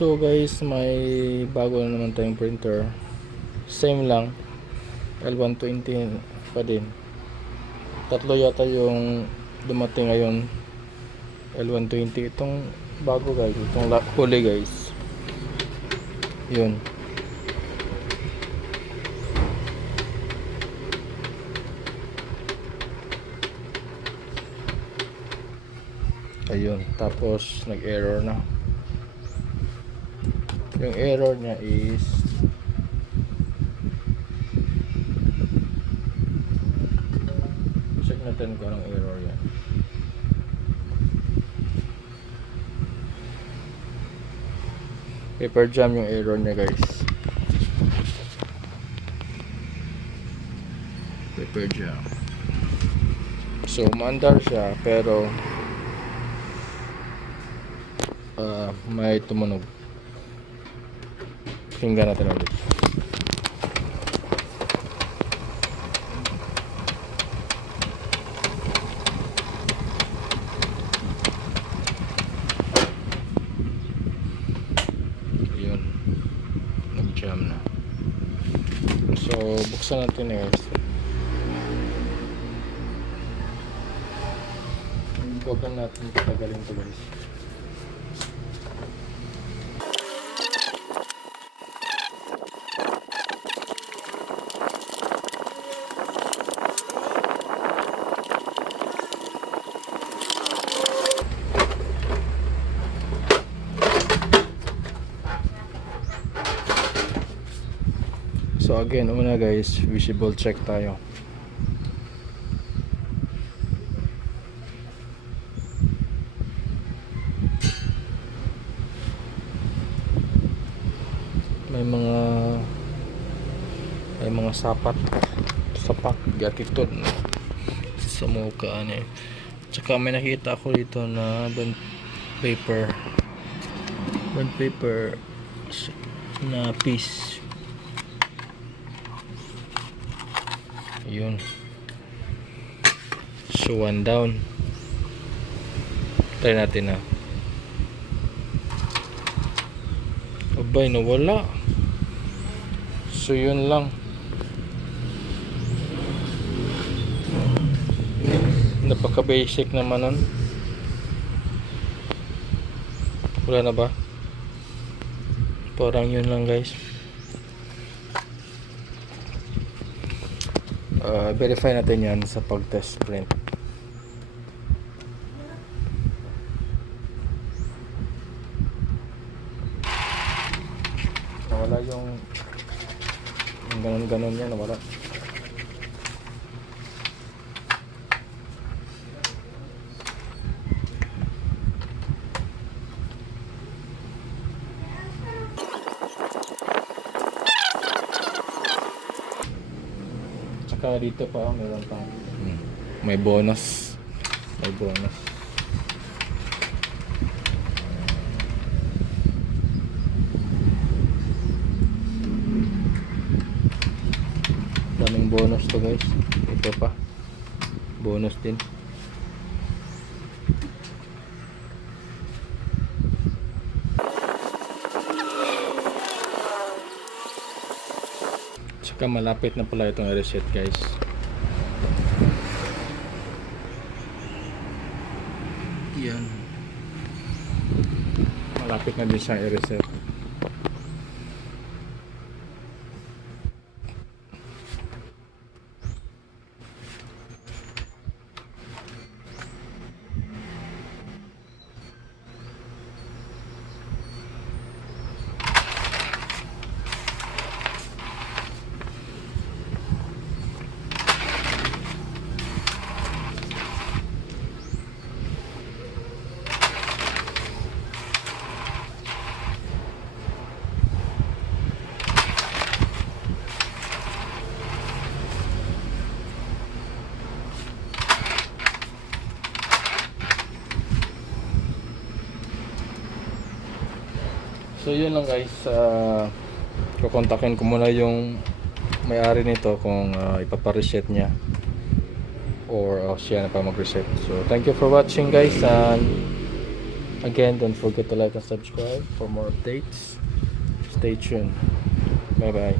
So guys, may bago na naman tayong printer. Same lang, L120 pa din. Tatlo yata yung dumating ngayon, L120. Itong bago guys, itong huli guys. Yun. Ayun, tapos nag-error na. Yung error niya is check natin kung anong error yan. Paper jam yung error niya guys. Paper jam. So maandar siya pero may tumunog. Tingnan natin ulit. Ayun, nag-jam na. So buksan natin guys. Huwag natin patagalin ito guys. So again, una guys, visible check tayo. May mga sapat gatitod sa mukha ano. Tsaka may nakita ako dito na bond paper na piece. Yun. So one down. Try natin na. Abay, nawala. So yun lang. Napaka basic naman nun. Wala na ba? Parang yun lang guys. Verify natin yan sa pag-test print. Nawala yung ganon-ganon yan, nawala. Tsaka dito pa meron pang may bonus. Daming bonus to guys. Ito pa bonus din. Tsaka malapit na pala itong reset guys. Yan, malapit na din siyang i-reset. So yun lang guys, kukontakin ko muna yung may-ari nito kung ipapareset niya or siya na pa mag-reset. So thank you for watching guys, and Again, don't forget to like and subscribe for more updates. Stay tuned. Bye bye.